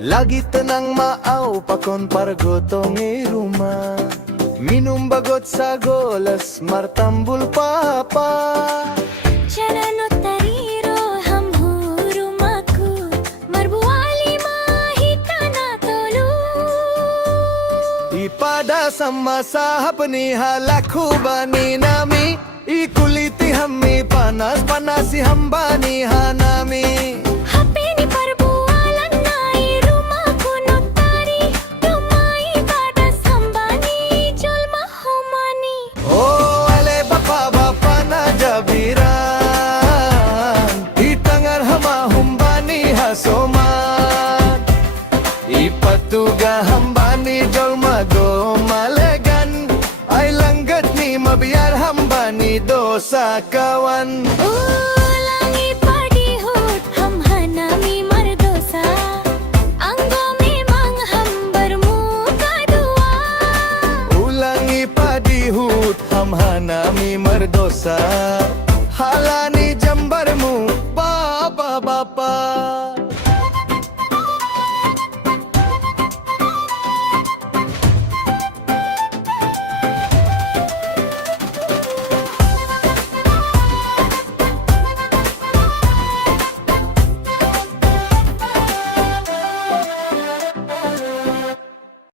Lagi tenang maaw pakon pargotong iruma. Minum bagot sa golas martambul papa. Charano tariro ham hurumaku marbuali mahita na tolu. Ipada sama sahap ni halakhu bani nami. Ikuliti hammi panas panasi hambani hanami. Happy ni parbualan nai rumaku notari tumai pada sambani jolma homani. Oh ale bapa bapa na jabiran. Itangar hama humbani hasoman. Ipatuga hambani jolma do malegan. Ay langgat ni mabiyar hambani dosa kawan. Ulangi padihut ham hanami mardosa. Anggo memang ham bermuka dua. Ulangi padihut hamhanami merdosa. Halani jambarmu bapa bapa.